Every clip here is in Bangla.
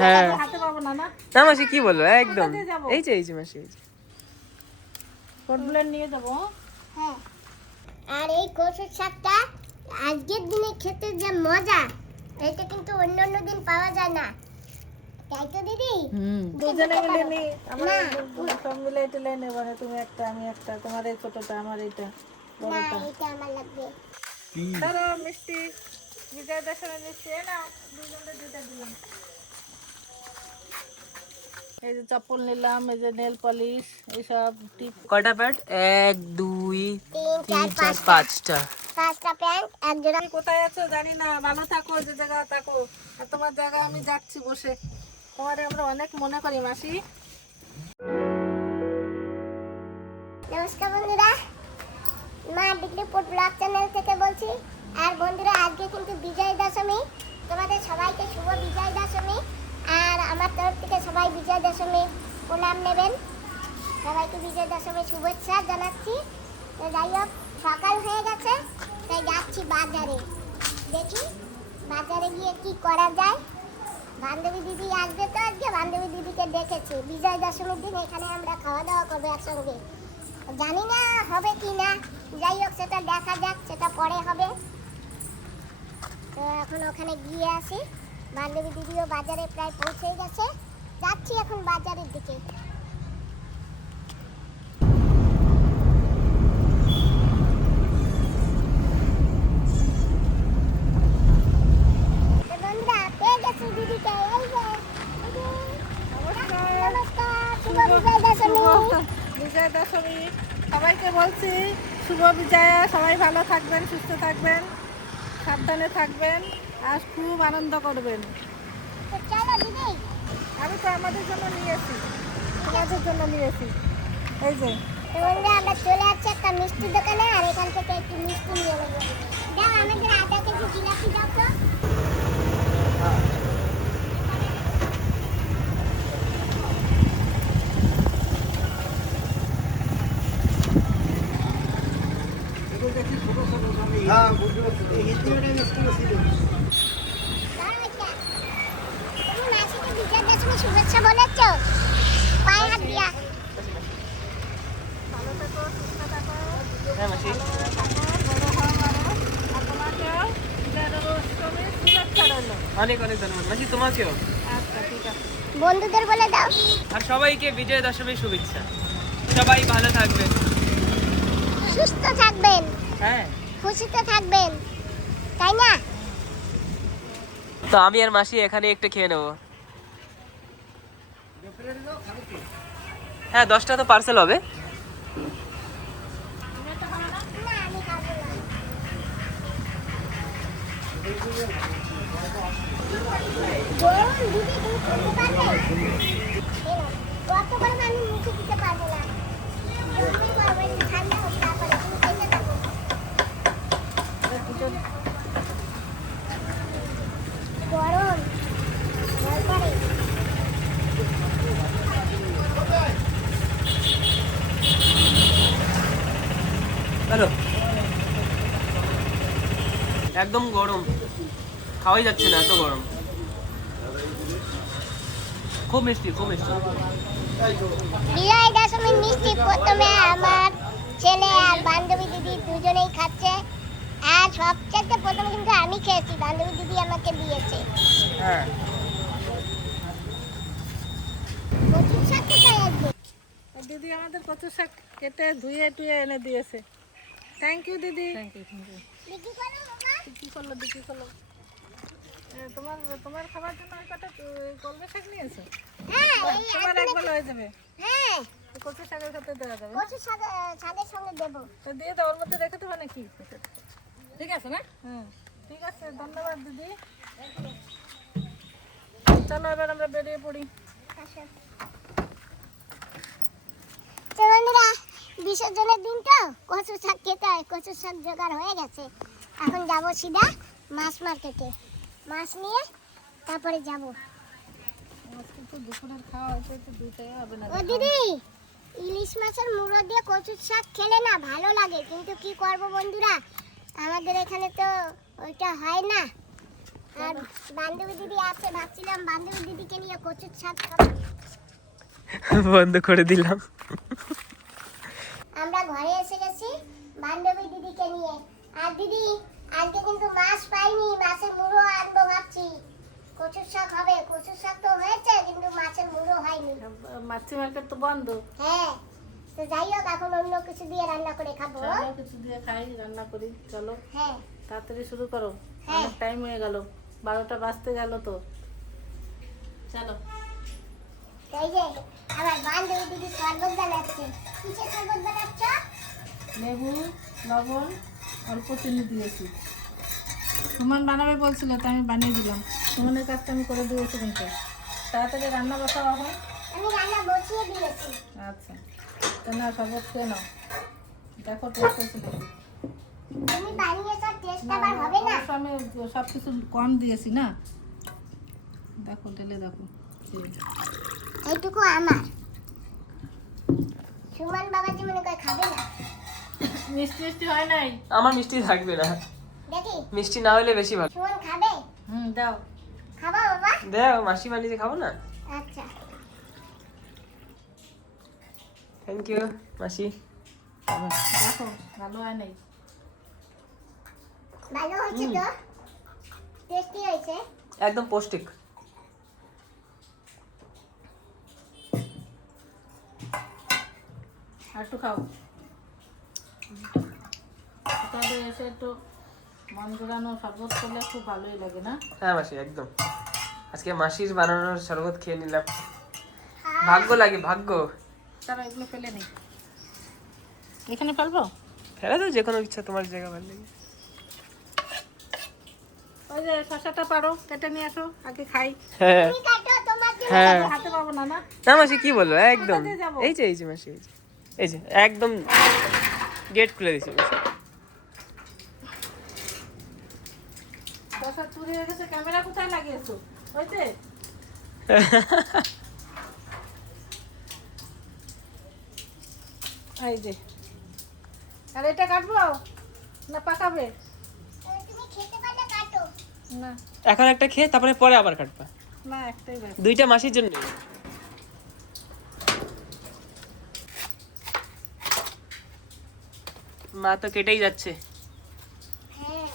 হ্যাঁ। না না না মাসি কি বলল? একদম? এই যে এই যে মাসি এই যে। কটবুলের নিয়ে যাব? হ্যাঁ। আর এই কচুর শাকটা আজকের দিনে খেতে যে মজা এটা কিন্তু অন্য অন্য দিন পাওয়া যায় না। তাই তো দিদি? দুজনে মিলে নি। আমরা সব মিলে টেলে নেব না তুমি একটা আমি একটা তোমার এই ছোটটা আমার এইটা না বড়টা এটা আমার লাগবে। ধরো মিষ্টি। বিজয় দশমী মিষ্টি এ নাও দুজনে দুটা দিলাম। এই যে চপ্পল নিলাম এই যে নেল পলিশ এইসব টিপ। কয়টা প্যান্ট? এক দুই তিন চার পাঁচটা। পাঁচটা। প্যান্ট এক জোড়া কোথায় আছো জানি না ভালো থাকো যে জায়গায় থাকো। আর তোমার জায়গায় আমি যাচ্ছি বসে। তোমার আমরা অনেক মনে করি মাসি। নমস্কার বন্ধুরা মা ডিগ্রিপুর ব্লগ চ্যানেল থেকে বলছি আর বন্ধুরা, আজকে কিন্তু বিজয় দশমী। তোমাদের সবাইকে শুভ বিজয় দশমী। আর আমার তরফ থেকে সবাই বিজয় দশমী প্রণাম নেবেন। সবাইকে বিজয় দশমী শুভেচ্ছা জানাচ্ছি। তো যাই হোক, সকাল হয়ে গেছে, তাই যাচ্ছি বাজারে। দেখি বাজারে গিয়ে কি করা যায়। বান্ধবী দিদি আসবে তো আজকে, বান্ধবী দিদিকে দেখেছি। বিজয় দশমীর দিন এখানে আমরা খাওয়া দাওয়া করব একসঙ্গে। জানি না হবে কি না, যাই হোক, সেটা দেখা যাক, সেটা পরে হবে। তো এখন ওখানে গিয়ে আসি। বান্ধবী দিদিও বাজারে প্রায় পৌঁছে গেছে। যাচ্ছি এখন বাজারের দিকে। বিজয় দশমী সবাইকে বলছি শুভ বিজয়া। সবাই ভালো থাকবেন সুস্থ থাকবেন। সাবধানে থাকবেন আর খুব আনন্দ করবেন। তো চলো দিদি আমি তো আমাদের জন্য নিয়েছি। তোমাদের জন্য নিয়েছি। এই যে। আমরা চলে যাচ্ছি একটা মিষ্টি দোকানে আর এখান থেকে একটু মিষ্টি নিয়ে নেব। দাও আমাদের আধা কেজি জিলাপি দাও তো দাও এটা। তুমি মাসিকে বিজয় দশমী শুভেচ্ছা বলেছ পায়ে হাত দিয়া ভালো থেকো সুস্থ থাকো হ্যাঁ মাসি ভালোভাবে থাকো বড় হও আরও আর তোমাকেও বিজয় অষ্টমীর শুভেচ্ছা রইল অনেক অনেক ধন্যবাদ। মাসি তোমাকেও? আচ্ছা বন্ধুদের বলে দাও। আর সবাইকে বিজয় দশমীর শুভেচ্ছা। সবাই ভালো থাকবেন। সুস্থ থাকবেন। হ্যাঁ। খুশিতে থাকবেন। তাই না? তো আমি আর মাসি এখানে একটু খেয়ে নেব। হ্যাঁ দশটা তো পার্সেল হবে। না আমি হ্যালো। একদম গরম। খাওয়াই যাচ্ছে না এত গরম। খুব মিষ্টি খুব মিষ্টি বিজয় দশমীর মিষ্টি প্রথমে আমার ছেলে আর বান্ধবী দিদি দুজনেই খাচ্ছে। আর সবচেয়ে প্রথম কিন্তু আমি খেয়েছি বান্ধবী দিদি আমাকে দিয়েছে। হ্যাঁ। শাক কোথায় আসবে দিদি আমাদের কচু শাক কেটে ধুয়ে টুয়ে এনে দিয়েছে। থ্যাংক ইউ দিদি। বিক্রি করো বাবা। কি করল দিদি করল তোমার তোমার খাবার জন্য ওই কটা আহ, কলমি শাক নিয়েছো? হ্যাঁ তোমার হয়ে যাবে। হ্যাঁ। এই কচু শাকের সাথে দেওয়া যাবে? কচুর শাকের সঙ্গে দেবো। তো দিয়ে দাও ওর মধ্যে রেখে দেবো নাকি? ঠিক আছে না? হুম ঠিক আছে ধন্যবাদ দিদি। চলো এবার আমরা বেরিয়ে পড়ি। বন্ধুরা বিসর্জনের দিন তো? কচু শাক খেতে হয় কচু শাক জোগাড় হয়ে গেছে। এখন যাব সিধা মাছ মার্কেটে। মাছ নিয়ে তারপরে যাব। আজকে তো দুপুরের খাওয়া হয়তো একটু দুটাই হবে না। ও দিদি ইলিশ মাছের মুড়ো দিয়ে কচুর শাক খেলে না ভালো লাগে কিন্তু কি করব বন্ধুরা? আমাদের এখানে তো ওইটা হয় না। আর বান্ধবী দিদি আছে ভাবছিলাম বান্ধবী দিদিকে নিয়ে কচুর শাক খাব। বন্ধ করে দিলাম। আমরা ঘরে এসে গেছি বান্ধবী দিদিকে নিয়ে। আর দিদি আজকে কিন্তু মাছ পাইনি মাছের মুড়ো আনব ভাবছি। কচুর শাক হবে কচুর শাক তো হয়েছে কিন্তু মাছের মুড়ো হয়নি। মাছি মার্কেট তো বন্ধ। হ্যাঁ তো যাই হোক এখন অন্য কিছু দিয়ে রান্না করে খাব। চলো কিছু দিয়ে খাই রান্না করি চলো। হ্যাঁ। তাড়াতাড়ি শুরু করো হ্যাঁ। অনেক টাইম হয়ে গেল বারোটা বাজতে গেল তো। চলো। এই যে আমার বান্ধবী দিদি শরবত বানাচ্ছে। কিসের শরবত বানাচ্ছ? লেবু লবণ অল্প চিনি দিয়েছি। সুমন বানাবে বলছিল তো আমি বানিয়ে দিলাম। সুমনের কাজটা আমি করে দিয়েছি কিন্তু তাড়াতাড়ি রান্না বসাও এখন। আমি রান্না বসিয়ে দিয়েছি। আচ্ছা। তো না শরবত খেয়ে নাও। দেখো টেস্ট দেখি তুমি বানিয়েছো টেস্ট আবার হবে না? আমি সব কিছু কম দিয়েছি না। দেখো ঢেলে দেখো। এইটুকু আমার। সুমন বাবাজি মনে করে খাবে না? মিষ্টি মিষ্টি হয় নাই? আমার মিষ্টি থাকবে না। দেখি। মিষ্টি না হলে বেশি ভালো। সুমন খাবে? হুম দাও। খাবা বাবা? দেও মাসি বানিয়ে খাব না? আচ্ছা। থ্যাংক ইউ মাসি। দেখো ভালো হয় নাই। ভালো হয়েছে তো? টেস্টি হয়েছে? একদম পৌষ্টিক। আর একটু খাও। তাহলে এসে একটু মন জোড়ানো শরবত করলে খুব ভালোই লাগে না? হ্যাঁ মাসি একদম। আজকে মাসির বানানোর শরবত খেয়ে নিলাম। ভাগ্য লাগে ভাগ্য। তারা এগুলো ফেলে নেই এখানে ফেলব? ফেলে যে কোনো ইচ্ছা তোমার জায়গা ভালো লাগে। ওই যে শশাটা পারো কেটে নিয়ে আসো আগে খাই। হ্যাঁ। তুমি কাটো তোমার জন্য হ্যাঁ। হাতে পাবো না না? মাসি কি বলব একদম? এই যে এই যে মাসি এই যে। এই যে একদম। গেট খুলে দিছে হয়ে ক্যামেরা কোথায় লাগিয়েছো? ওইতে এই যে। আর এটা কাটবো? না পাকাবে? এখন একটা খেয়ে তারপরে পরে আবার কাটবা। না একটাই দুইটা মাসির জন্য মা তো কেটেই যাচ্ছে। হ্যাঁ।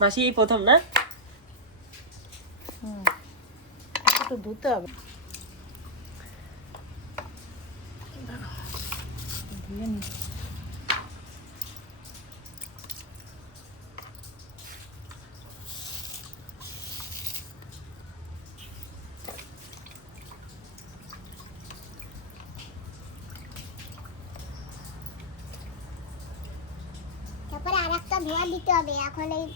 মাসি এই প্রথম না? হুম। একটু ধুতে হবে। ধুয়ে নি তারপরে আর একটা ধোয়া দিতে হবে এখন এই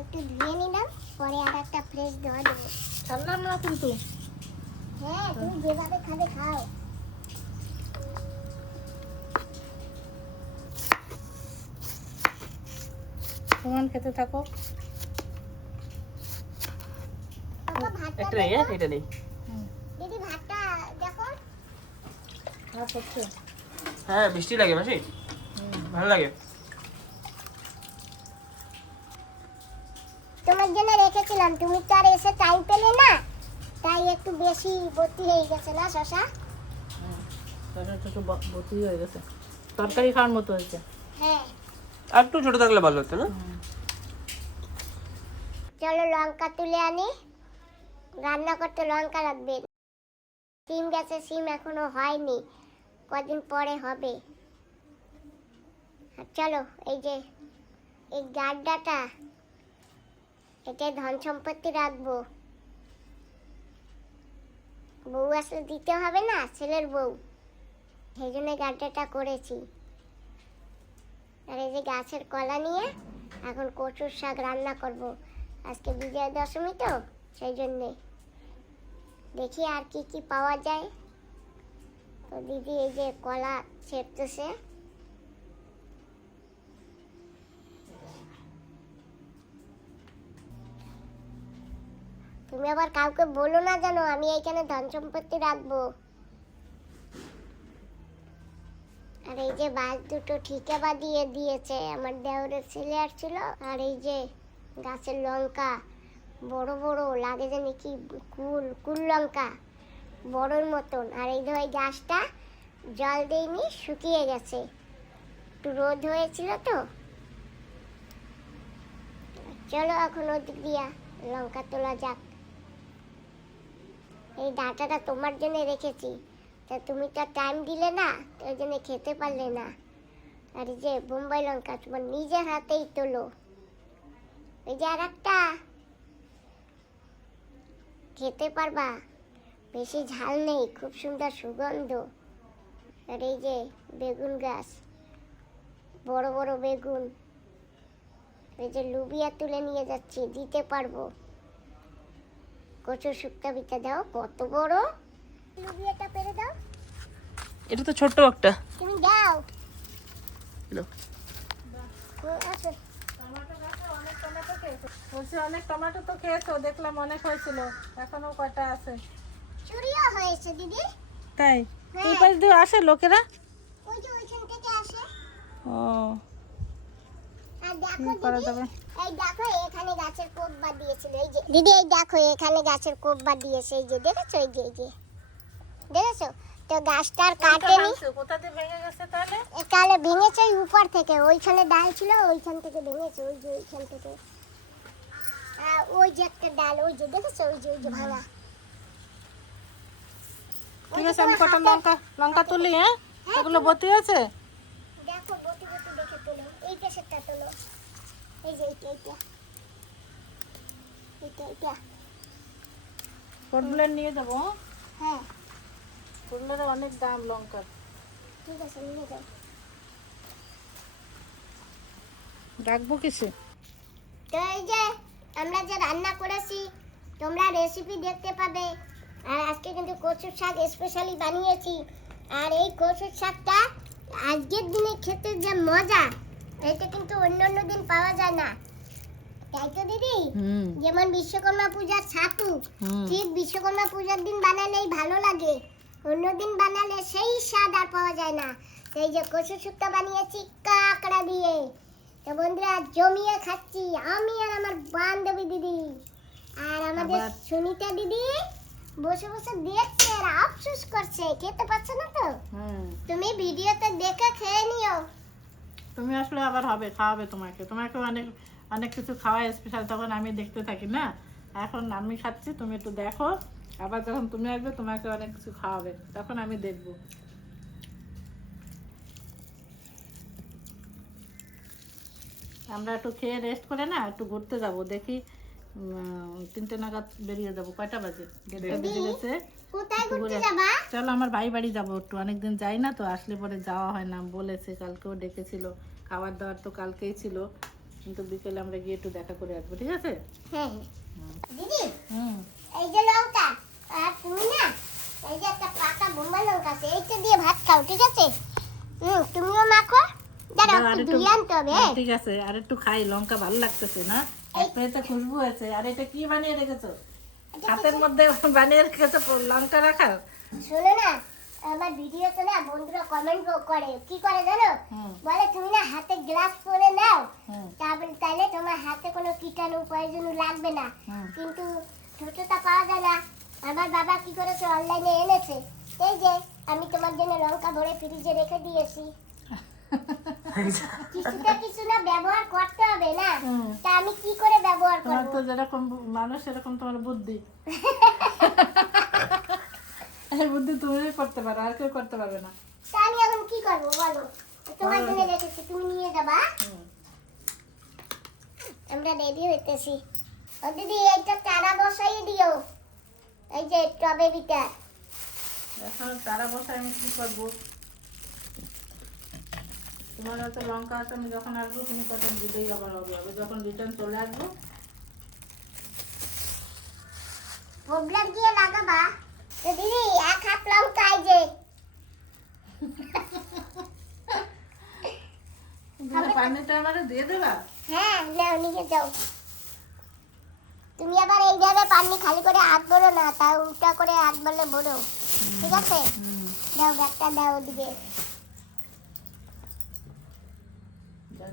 একটু ধুয়ে নিলাম পরে আর একটা ফ্রেশ ধোয়া দেবো। ছাড়লাম না কিন্তু? হ্যাঁ তুমি যেভাবে খাবে খাও। সমান খেতে থাকো। একটা নেই হ্যাঁ এটা নেই। দিদি ভাতটা দেখো। হ্যাঁ মিষ্টি লাগে মাসি। হুম। ভালো লাগে তোমার রেখেছিলাম তুমি তো আর এসে টাইম পেলে না? তাই একটু বেশি ভর্তি হয়ে গেছে না শশা? ব- বতি হয়ে গেছে। তরকারি খাওয়ার মতো হয়েছে। হ্যাঁ। একটু ছোট থাকলে ভালো হতো না? চলো লঙ্কা তুলে আনি। রান্না করতে লঙ্কা লাগবে। সিম গেছে সিম এখনও হয়নি। কদিন পরে হবে। আর চলো এই যে এই গাড্ডাটা এটাই ধন সম্পত্তি রাখব। বউ আসলে দিতে হবে না, ছেলের বউ। সেই জন্য গাড্ডাটা করেছি। আর এই যে গাছের কলা নিয়ে এখন কচুর শাক রান্না করব। আজকে বিজয়া দশমী তো, সেই জন্যে। দেখি আর কি কি পাওয়া যায়। তো দিদি এই যে কলা ছেড়তেছে। তুমি আবার কাউকে বলো না জানো, আমি এইখানে ধন সম্পত্তি রাখব। আর এই যে বাস দুটো ঠিকা বাঁধিয়ে দিয়েছে, আমার দেওরের ছেলে আর ছিল আর এই যে গাছের লঙ্কা, বড় বড়, লাগে যেন কি কুল কুল লঙ্কা, বড়র মতন। আর এই ধর গাছটা জল দেয়নি শুকিয়ে গেছে। একটু রোদ হয়েছিল তো। চলো এখন ওদিক দিয়া লঙ্কা তোলা যাক। এই ডাটাটা তোমার জন্য রেখেছি। তা তুমি তো টাইম দিলে না ওই জন্য খেতে পারলে না। আর যে বোম্বাই লঙ্কা তোমার নিজের হাতেই তোলো। ওই যে আর একটা খেতে পারবা। বেশি ঝাল নেই, খুব সুন্দর সুগন্ধ। আর এই যে বেগুন গাছ, বড় বড় বেগুন। এই যে লুবিয়া তুলে নিয়ে যাচ্ছি, দিতে পারব। কচুর শুক্তা বিটা দাও কত বড়? লুবিয়াটা পেরে দাও। এটা তো ছোট্ট একটা। তুমি দাও। নাও। টমেটো অনেক টমেটো খেয়েছো বলছি অনেক টমেটো তো খেয়েছো দেখলাম অনেক হয়েছিল। এখনও কটা আছে? চুরিও হয়েছে দিদি। তাই? হ্যাঁ। এই পাশ দিয়ে আসে লোকেরা? ওই যে ওইখান থেকে আসে। ও। আর দেখো করা যাবে? এই দেখো এখানে গাছের কোপ বা দিয়েছিল এই যে দিদি এই দেখো এখানে গাছের কোপ বা দিয়েছে এই যে দেখেছ? এই যে এই যে দেখেছ? তো গাছটার কাটেনি। কোথা ভেঙে গেছে তাহলে? তাহলে ভেঙেছে উপর থেকে। ওইখানে ডাল ছিল ওইখান থেকে ভেঙেছে। ওই যে ওইখান থেকে। ওই যে একটা ডাল ওই যে দেখেছ? ওই যে ওই যে ভাঙা। ঠিক আছে আমি কটা লঙ্কা লঙ্কা তুলি হ্যাঁ? ওগুলো বতি আছে দেখো বটি বটি দেখে তোলো। এই পাশেরটা তোলো। নিয়ে যাব হ্যাঁ? কোটগুলোর অনেক দাম লঙ্কার। ঠিক আছে নিয়ে যাও। রাখব কিসে? তো এই যে আমরা যে রান্না করেছি তোমরা রেসিপি দেখতে পাবে। আর আজকে কিন্তু কচুর শাক স্পেশালি বানিয়েছি। আর এই কচুর শাকটা আজকের দিনে খেতে যে মজা এটা কিন্তু অন্য অন্য দিন পাওয়া যায় না। তাই তো দিদি যেমন বিশ্বকর্মা পূজার ছাতু ঠিক বিশ্বকর্মা পূজার দিন বানালেই ভালো লাগে। অন্য দিন বানালে সেই স্বাদ আর পাওয়া যায় না। সেই যে কচু শুক্তো বানিয়েছি কাঁকড়া দিয়ে। তো বন্ধুরা জমিয়ে খাচ্ছি আমি আর আমার বান্ধবী দিদি। আর আমাদের সুনিতা দিদি বসে বসে দেখছে আর আফসোস করছে। খেতে পারছে না তো? তুমি ভিডিওতে দেখে খেয়ে নিও। তুমি আসলে আবার হবে, খাওয়াবে তোমাকে। তোমাকে অনেক অনেক কিছু খাওয়াই স্পেশাল তখন আমি দেখতে থাকি, না? এখন আমি খাচ্ছি, তুমি একটু দেখো। আবার যখন তুমি আসবে, তোমাকে অনেক কিছু খাওয়াবে, তখন আমি দেখব। আমরা একটু খেয়ে রেস্ট করে না, একটু ঘুরতে যাব, দেখি তিনটে নাগাদ বেরিয়ে যাব। কয়টা বাজে? দেড়টা গেছে। চলো আমার ভাই বাড়ি যাব একটু। অনেকদিন যাই না তো আসলে পরে যাওয়া হয় না। বলেছে কালকেও ডেকেছিল। খাবার দাবার তো কালকেই ছিল। কিন্তু বিকেলে আমরা গিয়ে একটু দেখা করে আসব ঠিক আছে? হ্যাঁ দিদি হুম। এই যে লঙ্কা আর তুমি না এই যে একটা পাকা বোম্বাই লঙ্কা আছে এইটা দিয়ে ভাত খাও ঠিক আছে? হুম তুমিও মাখো। দাঁড়াও দাঁড়াও, একটু একটু- ধুয়ে আনতে হবে হ্যাঁ, ঠিক আছে আর একটু খাই লঙ্কা ভালো লাগতেছে না? এতে খুশবু আছে। আর এটা কি বানিয়ে রেখেছো? হাতের মধ্যে বানিয়ে রেখেছো লঙ্কা রাখার? শোনো না আমার ভিডিওতে না বন্ধুরা কমেন্ট করে। কি করে জানো? বলে তুমি না হাতে গ্লাস পরে নাও তারপরে তাহলে তোমার হাতে কোনো কীটাণু প্রয়োজনও লাগবে না। কিন্তু ছোটটা পাওয়া যায় না। আমার বাবা কি করেছে? অনলাইনে এনেছে। এই যে আমি তোমার জন্য লঙ্কা ভরে ফ্রিজে রেখে দিয়েছি। কিছুটা কিছু না ব্যবহার করতে হবে না? তা আমি কি করে ব্যবহার করব? তো যেরকম মানুষ সেরকম তোমার বুদ্ধি। এই বুদ্ধি তুমি করতে পারো আর কেউ করতে পারবে না। তা আমি এখন কি করব বলো? তোমার জন্য রেখেছি তুমি নিয়ে যাবা। আমরা রেডি হইতেছি। ও দিদি এইটা চারা বসাই দিও। এই যে টবে ভিতর এখন তারা বসে আমি কি করব? তোমার হয়তো লঙ্কা আছে আমি যখন আসব তুমি তখন দিতেই আবার হবে। আমি যখন রিটার্ন চলে আসব। প্রবলেম গিয়ে লাগাবা। তো দিদি এক হাত লঙ্কা এই যে। পানিটা আমারে দিয়ে দেবা? হ্যাঁ নাও নিয়ে যাও। তুমি আবার এইভাবে পানি খালি করে হাত বলো না তা উল্টা করে হাত বলে বলো। ঠিক আছে? দাও ব্যাগটা দাও ওদিকে।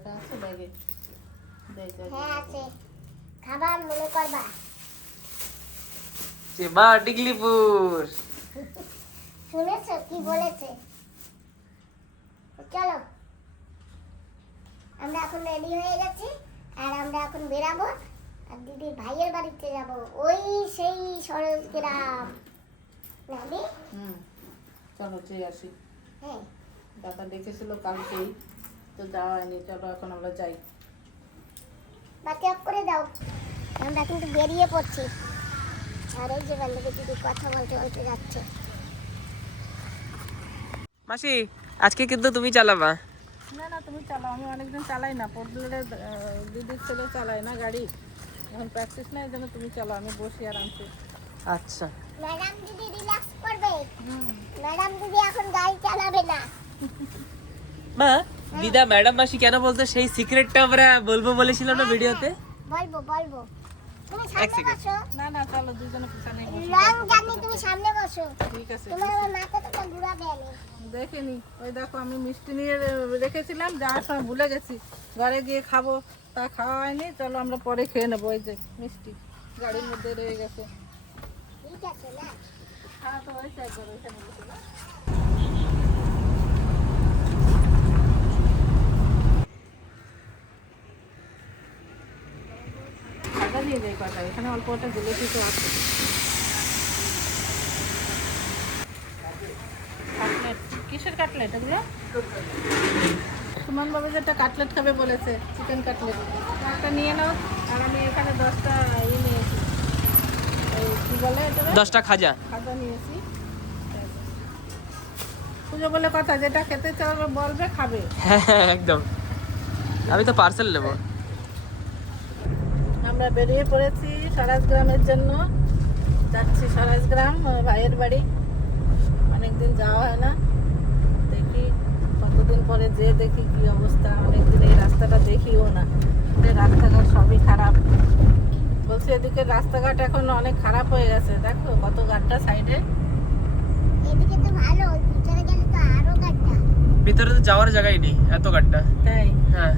জায়গা আছে ব্যাগে। হ্যাঁ আছে। খাবার মনে করবা। যে মা টিকলিপুর শুনেছো? কি বলেছে? চলো। আমরা এখন রেডি হয়ে গেছি আর আমরা এখন বেরাবো আর দিদির ভাইয়ের বাড়িতে যাব। ওই সেই সরোজ গ্রাম। নাবি হুম চলো চেয়ে আসি। হ্যাঁ। দাদা ডেকেছিল কালকেই। তো যাওয়া হয়নি চলো এখন আমরা যাই। বাতি অফ করে দাও। আমরা কিন্তু বেরিয়ে পড়ছি। আর এই যে বান্ধবী দিদি কথা বলতে বলতে যাচ্ছে। মাসি আজকে কিন্তু তুমি চালাবা। না না তুমি চালাও। আমি অনেকদিন চালাই না। পটলের দিদির ছেলে চালাই না গাড়ি। এখন প্র্যাকটিস নাই যেন তুমি চালাও। আমি বসি আরামসে আচ্ছা। ম্যাডাম দিদি রিল্যাক্স করবে? হুম। ম্যাডাম দিদি এখন গাড়ি চালাবে না। মা দিদা ম্যাডাম মাসি কেন বলতো সেই সিক্রেটটা আমরা বলব বলেছিলাম না ভিডিওতে? বলব বলব। এক না না চলো দুজনে পিছনে লং তুমি সামনে বসো। ঠিক আছে তোমার তো দেখিনি ওই দেখো আমি মিষ্টি নিয়ে রেখেছিলাম যাওয়ার সময় ভুলে গেছি। ঘরে গিয়ে খাব তা খাওয়া হয়নি চলো আমরা পরে খেয়ে নেব ওই যে মিষ্টি গাড়ির মধ্যে রয়ে গেছে। ঠিক আছে না। খাওয়া তো হয়েছে একবার ওইখানে নিয়ে যাই কটা এখানে অল্প একটা জিলেপি তো আছে? কাটলেট কিসের কাটলেট এগুলো? সুমন বাবু যেটা কাটলেট খাবে বলেছে চিকেন কাটলেট একটা নিয়ে নাও আর আমি এখানে দশটা ইয়ে নিয়েছি। কী বলে দশটা খাজা। খাজা নিয়েছি। পুজো বলে কথা যেটা খেতে চাবে বলবে খাবে। হ্যাঁ হ্যাঁ, একদম। আমি তো পার্সেল নেব। আমরা বেরিয়ে পড়েছি স্বরাজ গ্রামের জন্য। যাচ্ছি স্বরাজ গ্রাম ভাইয়ের বাড়ি। অনেকদিন যাওয়া হয় না। দেখি কতদিন পরে যে দেখি কি অবস্থা। অনেকদিন এই রাস্তাটা দেখিও না। রাস্তাঘাট সবই খারাপ। বলছি এদিকে রাস্তাঘাট এখন অনেক খারাপ হয়ে গেছে। দেখো কত গাড়টা সাইডে। এদিকে তো ভালো ভিতরে গেলে তো আরও গাড়টা। ভিতরে তো যাওয়ার জায়গাই নেই এত গাড়টা। তাই? হ্যাঁ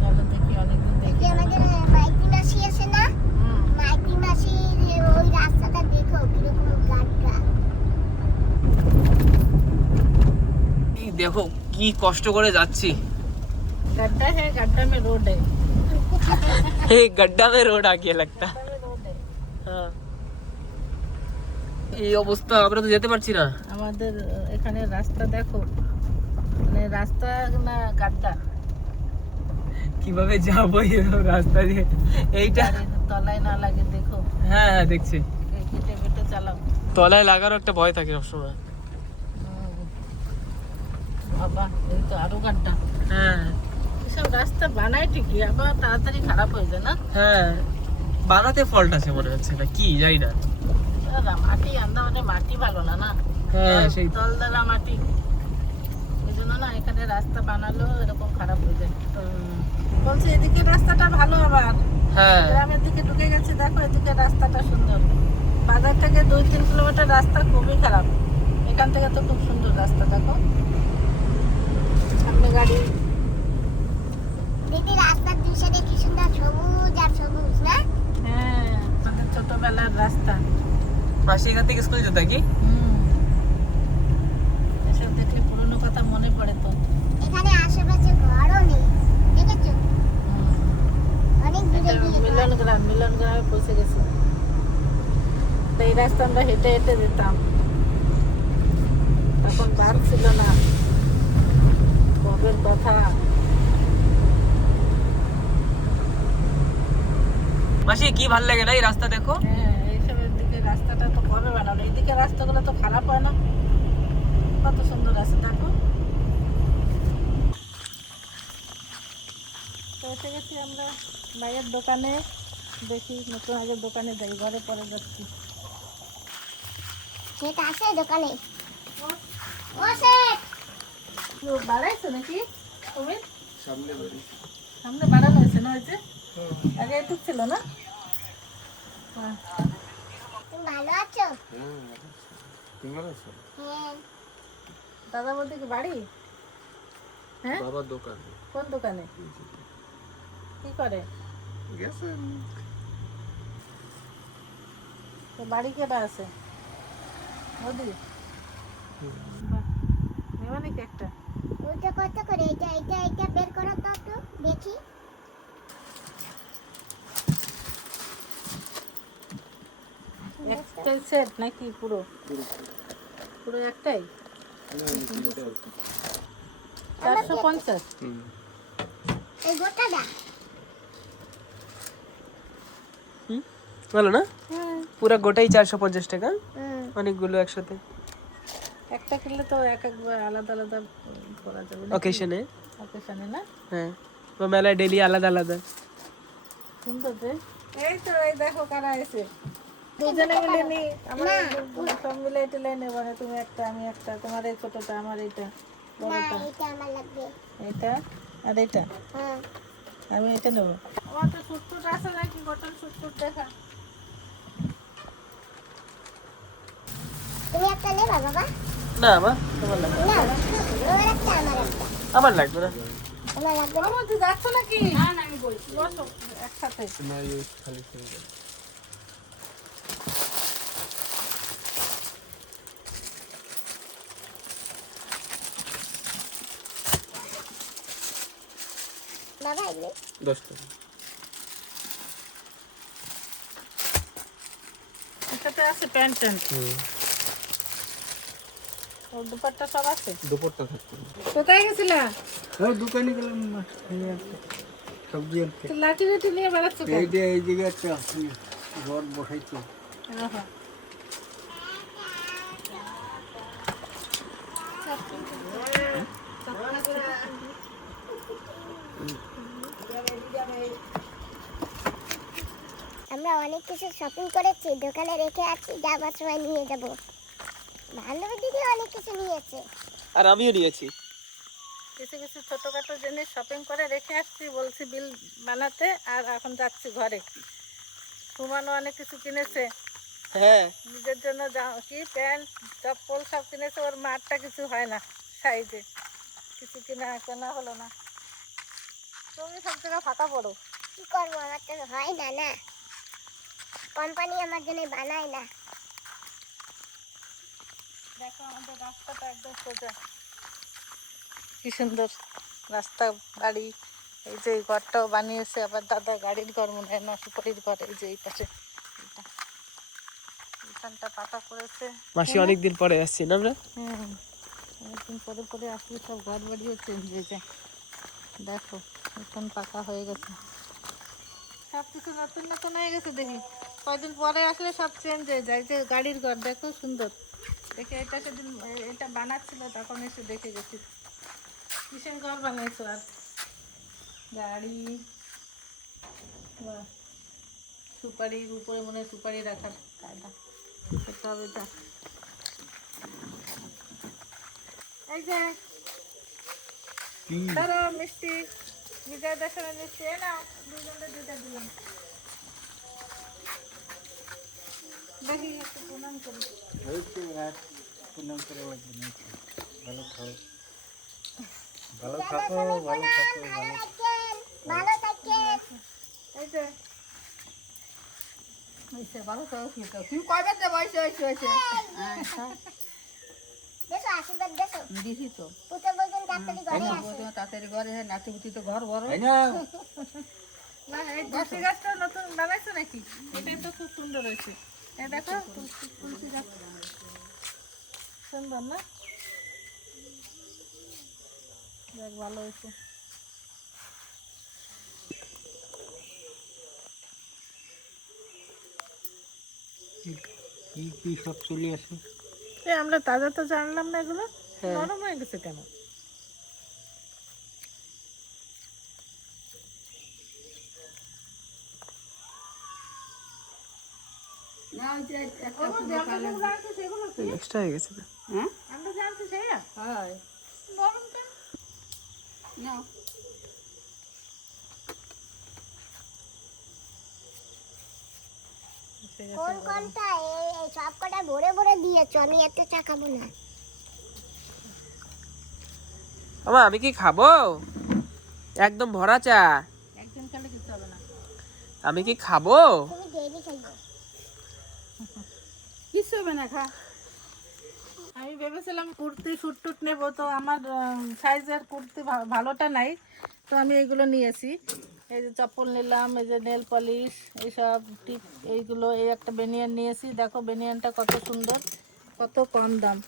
চলো দেখি অনেকদিন দেখি যে আমাদের মাইতি মাসি আছে না হুম মাইতি মাসির দেখো কি কষ্ট করে যাচ্ছি। হ্যাঁ। এই অবস্থা আমরা তো যেতে পারছি না। আমাদের এখানে রাস্তা দেখো। মানে রাস্তা না গাড্ডা কীভাবে যাব রাস্তা দিয়ে? এইটা তলায় না লাগে দেখো। হ্যাঁ হ্যাঁ দেখছি। কেটে কেটে চালাও। তলায় লাগারও একটা ভয় থাকে সবসময়। বাবা এই তো আরও গাড্ডা হ্যাঁ। এসব রাস্তা বানায় ঠিকই আবার তাড়াতাড়ি খারাপ হয়ে যায় না? হ্যাঁ। বানাতে ফল্ট আছে মনে হচ্ছে না কি? জানি না। মাটি আন্দামানে মাটি ভালো না না? হ্যাঁ সেই দলদলা মাটি। ওই জন্য না এখানে রাস্তা বানালেও এরকম খারাপ হয়ে যায়। বলছে এদিকে রাস্তাটা ভালো আবার। হ্যাঁ। গ্রামের দিকে ঢুকে গেছে দেখো এদিকে রাস্তাটা সুন্দর। বাজার থেকে দুই তিন কিলোমিটার রাস্তা খুবই খারাপ। এখান থেকে তো খুব সুন্দর রাস্তা দেখো। সামনে গাড়ি। দিদি রাস্তার দুই সাইডে কি সুন্দর সবুজ আর সবুজ না? হ্যাঁ আমাদের ছোটবেলার রাস্তা। মাসি এখান থেকে স্কুল যেত কি হুম। এসব দেখলে পুরোনো কথা মনে পড়ে তো। এখানে আশেপাশে ঘরও নেই। অনেক দূরে। মিলন গ্রাম মিলন গ্রামে পৌঁছে গেছি। তো এই রাস্তা আমরা হেঁটে হেঁটে যেতাম। তখন বাস ছিল না। কবের কথা? মাসি কি ভালো লাগে না এই রাস্তা দেখো? হ্যাঁ এইসবের দিকে রাস্তাটা তো কবে বানালো এইদিকে রাস্তাগুলো তো খারাপ হয় না। কত সুন্দর রাস্তা দেখো। তো এসে গেছি আমরা। ভাইয়ের দোকানে দেখি নতুন আগে দোকানে যাই ঘরে পরে যাচ্ছি। সেটা আছে দোকানে? ও শেঠ! কেউ নাকি? তুমি? সামনে বাড়ানো হয়েছে না হয়েছে? আগে এটুক ছিল না। তুমি ভালো আছো? হ্যাঁ। দাদা বলতে কি বাড়ি? হ্যাঁ? বাবার দোকান। কোন দোকানে? কি করে? গেছে। তো বাড়ি কেটা আছে? মোদি নেবা নাকি একটা। ওইটা কত করে? এটা এটা এটা বের করো তো একটু দেখি। একটাই সেট নাকি পুরো? পুরো। একটাই? চারশো পঞ্চাশ। এই ভালো না? হ্যাঁ। পুরো গোটাই চারশো পঞ্চাশ টাকা? হুম অনেকগুলো একসাথে? একটা কিনলে তো এক একবার আলাদা আলাদা করা যাবে অকেশনে অকেশনে না? হ্যাঁ। বা মেলায় ডেলি আলাদা আলাদা। সুন্দর রে এই তো এই দেখো কারা এসে দুজনে মিলে নি। আমরা সব মিলে টেলে নেব না তুমি একটা আমি একটা তোমার এই ছোটটা আমার এইটা বড়টা। এটা আমার লাগবে। এটা আর এটা হ্যাঁ। আমি এটা নেব। আমার তো সুটসুট আছে নাকি? কটন সুটসুট দেখা। তুমি একটা নেবা বাবা না মা তোমার লাগবে না ওর একটা আমার একটা আমার লাগবে না তোমার লাগবে না আমার তুই যাচ্ছ নাকি না না আমি বলছি বসো একসাথে বাবা এগুলো দশ টাকা এটাতে আছে প্যান্ট ট্যান্ট ওর দুপাট্টা সব আছে? দুপুরটা থাকতো কোথায় গেছিলা? ওই দোকানে গেলাম না এই একটা সবজি আনতে। লাঠি লাঠি নিয়ে বেড়াচ্ছ এই যে এই দিকে একটা রড বসাইতো আমরা অনেক কিছু শপিং করেছি দোকানে রেখে আসছি যাবার সময় নিয়ে যাব। বান্ধবী দিদি অনেক কিছু নিয়েছে। আর আমিও নিয়েছি। কিছু কিছু ছোটখাটো জিনিস শপিং করে রেখে আসছি বলছি বিল বানাতে আর এখন যাচ্ছি ঘরে। সুমানও অনেক কিছু কিনেছে। হ্যাঁ। নিজের জন্য কি প্যান্ট চপ্পল সব কিনেছে ওর মারটা কিছু হয় না সাইজে। কিছু কিনা কেনা হলো না। তুমি সব জায়গায় ফাঁকা পড়ো। কি করব? আমার তো হয় না না। কোম্পানি আমার জন্য বানায় না। দেখো আমাদের রাস্তাটা একদম সোজা। কি সুন্দর রাস্তা বাড়ি। এই যে এই ঘরটাও বানিয়েছে আবার দাদা গাড়ির ঘর মনে হয় ঘর এই যে এই পাশে। করেছে মাসি অনেকদিন পরে আসছি না আমরা হুম। অনেকদিন পরে পরে আসলে সব ঘর বাড়িও চেঞ্জ হয়ে যায়। দেখো এখন পাকা হয়ে গেছে। সব কিছু নতুন নতুন হয়ে গেছে দেখি। কয়দিন পরে আসলে সব চেঞ্জ হয়ে যায়। যে গাড়ির ঘর দেখো সুন্দর। দেখে এটা সেদিন এটা বানাচ্ছিল তখন এসে দেখে গেছি। কিসের ঘর বানাইছো আর? গাড়ি। সুপারির উপরে মনে সুপারি রাখার কায়দা। সেটা হবে এটা। এই যে ধরো মিষ্টি। বিজয় দশমী মিষ্টি এ নাও দুজনে দুটা দিলাম। দেখি একটু প্রণাম করি। প্রণাম করে লাগবে না ভালো খাও। ভালো থাকো ভালো থাকো ভালো ভালো থাকেন এই যে। হয়েছে ভালো তো তুই কয়বার দে বয়সে হয়েছে হয়েছে দেশো আশীর্বাদ দেশো। দিছি তো। পুতো বলছেন তাড়াতাড়ি ঘরে আসো। তাড়াতাড়ি ঘরে নাতিপুতি তো ঘর বড়। না? এই তুলসী গাছটা নতুন বানাইছো নাকি? তো খুব সুন্দর হয়েছে। দেখো তুলসী তুলসী গাছ। সুন্দর না? দেখ ভালো হয়েছে। কি কি সব চলে আসে? এ আমরা তাজা তো জানলাম না এগুলো। নরম হয়ে গেছে কেন? এক্সট্রা হয়ে গেছে আমরা হয়। নরম কেন? কোনটা এই সব কটা ভরে ভরে দিয়েছ আমি এত চা খাব না। আমা আমি কি খাব? একদম ভরা চা। একদিন খেলে কিছু হবে না। আমি কি খাব? তুমি ডেইলি খাইবো কিচ্ছু হবে না খা। আমি ভেবেছিলাম কুর্তি স্যুট টুট নেব, তো আমার সাইজের কুর্তি ভালোটা নাই। তো আমি এইগুলো নিয়েছি। এই যে চপ্পল নিলাম, এই যে নেল পলিশ এইসব টিপ, এইগুলো, এই একটা বেনিয়ান নিয়েছি। দেখো বেনিয়ানটা কত সুন্দর, কত কম দাম,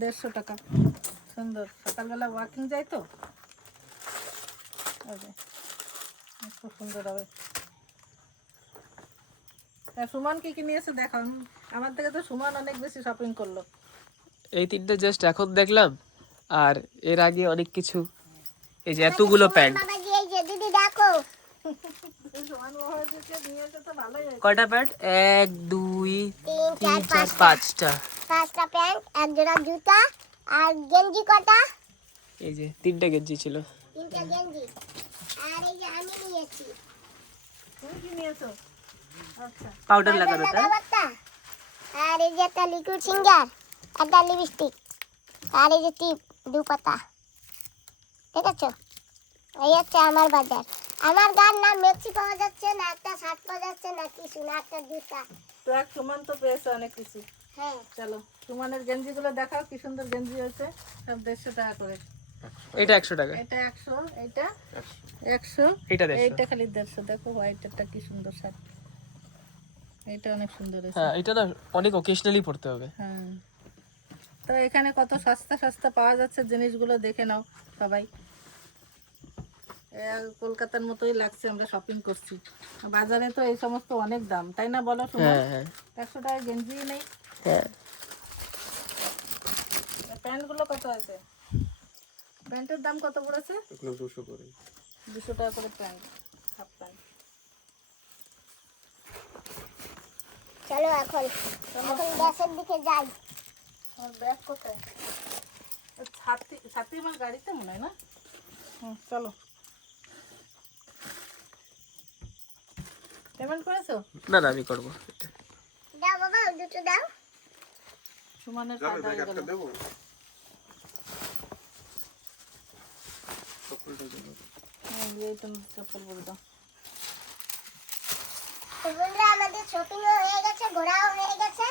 দেড়শো টাকা। সুন্দর, সকালবেলা ওয়াকিং যাই তো? খুব সুন্দর হবে। সুমন কি কি নিয়েছে দেখো আমার থেকে তো সুমন অনেক বেশি শপিং করল। এই তিনটে জাস্ট এখন দেখলাম আর এর আগে অনেক কিছু। এই যে এতগুলো প্যান্ট। কয়টা প্যান্ট? এক দুই তিন চার পাঁচটা। পাঁচটা। প্যান্ট এক জোড়া জুতা আর গেঞ্জি কটা? এই যে তিনটে গেঞ্জি ছিল। তিনটা গেঞ্জি। আর এই যে আমি নিয়েছি। তুমি কি নিয়েছো আচ্ছা পাউডার লাগাবারটা আর এই যে একটা লিকুইড সিঙ্গার একটা লিপস্টিক আর এই যে টিপ দু পাতা ঠিক আছে এই হচ্ছে আমার বাজার। আমার গান না মেক্সি পাওয়া যাচ্ছে না একটা শার্ট পাওয়া যাচ্ছে না কিছু না একটা জুতা। তো এক সুমন তো পেয়েছে অনেক কিছু। হ্যাঁ। চলো সুমনের গেঞ্জিগুলো দেখাও কি সুন্দর গেঞ্জি হয়েছে। সব দেড়শো টাকা করে। এটা একশো টাকা। এটা একশো এটা একশো। এটা এইটা খালি দেড়শো। দেখো হোয়াইটেরটা কি সুন্দর শার্ট। এটা অনেক সুন্দর হ্যাঁ এটা না অনেক অকেশনালি পড়তে হবে। হ্যাঁ। তো এখানে কত সস্তা সস্তা পাওয়া যাচ্ছে জিনিসগুলো দেখে নাও সবাই। কলকাতার মতোই লাগছে আমরা শপিং করছি। বাজারে তো এই সমস্ত অনেক দাম তাই না বলো হ্যাঁ হ্যাঁ। একশো টাকা গেঞ্জি নেই? হ্যাঁ। প্যান্টগুলো কত আছে? প্যান্টের দাম কত পড়েছে? দুশো করে। দুশো টাকা করে প্যান্ট হাফ প্যান্ট। চলো এখন। এখন গ্যাসের দিকে যাই। আমার ব্যাগ কোথায়? ছাতি ছাতি আমার গাড়িতে মনে হয় না? হুম চলো। পেমেন্ট করেছ? না না আমি করব। দাও বাবা দুটো দাও। সুমনের কার্ড গেল। দেবো? এই তুমি চপ্পল বলে দাও। বন্ধুরা আমাদের শপিংও হয়ে গেছে ঘোরাও হয়ে গেছে।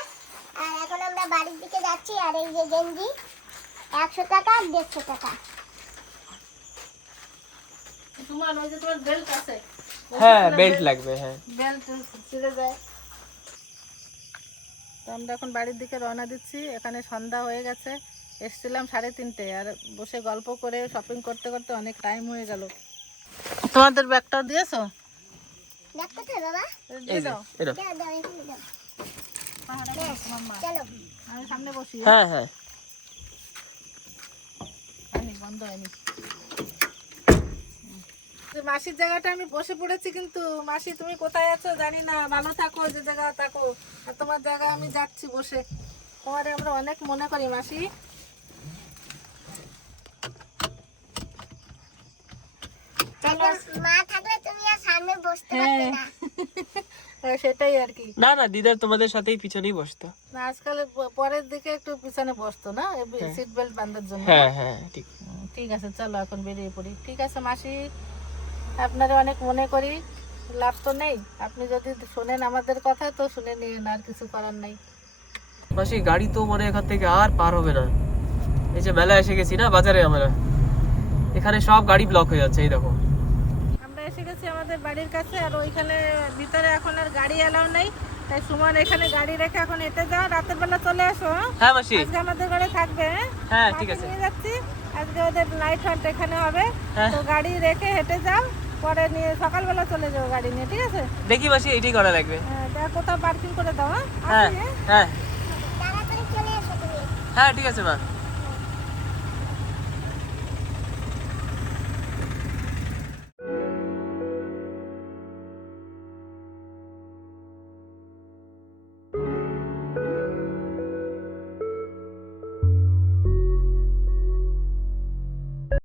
আর এখন আমরা বাড়ির দিকে যাচ্ছি আর এই যে গেঞ্জি একশো টাকা আর দেড়শো টাকা। সুমন ওই যে তোমার বেল্ট আছে হ্যাঁ বেল্ট লাগবে হ্যাঁ। বেল্ট ছিঁড়ে যায়। তো আমরা এখন বাড়ির দিকে রওনা দিচ্ছি এখানে সন্ধ্যা হয়ে গেছে এসছিলাম সাড়ে তিনটে আর বসে গল্প করে শপিং করতে করতে অনেক টাইম হয়ে গেল। তোমাদের ব্যাগটাও দিয়েছ? বাবা? দাও। দাও। হ্যাঁ হ্যাঁ। বন্ধ হয়নি। মাসির জায়গাটা আমি বসে পড়েছি কিন্তু মাসি তুমি কোথায় আছো জানি না। ভালো থাকো যে জায়গা থাকো। আর তোমার জায়গায় আমি যাচ্ছি বসে। তোমার আমরা অনেক মনে করি মাসি। মা থাকলে তুমি আর সামনে বসতে পারতে না। হ্যাঁ, সেটাই আর কি। না না দিদার তোমাদের সাথেই পিছনেই বসতো। না আজকাল পরের দিকে একটু পিছনে বসতো না? সিট বেল্ট বাঁধার জন্য। হ্যাঁ হ্যাঁ ঠিক। ঠিক আছে চলো এখন বেরিয়ে পড়ি। ঠিক আছে মাসি আপনারা অনেক মনে করি লাভ তো নেই। আপনি যদি শোনেন আমাদের কথা তো শুনে নিন আর কিছু করার নেই। মাসি গাড়ি তো মনে হয় এখান থেকে আর পার হবে না। এই যে মেলা এসে গেছি না বাজারে আমরা। এখানে সব গাড়ি ব্লক হয়ে যাচ্ছে এই দেখো আমরা এসে গেছি আমাদের বাড়ির কাছে আর ওইখানে ভিতরে এখন আর গাড়ি এলাও নেই। তাই সুমন এখানে গাড়ি রেখে এখন হেঁটে যাও রাতের বেলা চলে আসো হ্যাঁ? হ্যাঁ মাসি। আজকে আমাদের ঘরে থাকবে হ্যাঁ? হ্যাঁ ঠিক আছে। নিয়ে যাচ্ছি। আজকে ওদের নাইট হান্ট এখানে হবে। হ্যাঁ। তো গাড়ি রেখে হেঁটে যাও পরে নিয়ে সকালবেলা চলে যাও গাড়ি নিয়ে ঠিক আছে? দেখি মাসি এটাই করা লাগবে। হ্যাঁ কোথাও পার্কিং করে দাও হ্যাঁ? হ্যাঁ আসি, চলে এসো তুমি। হ্যাঁ ঠিক আছে মা।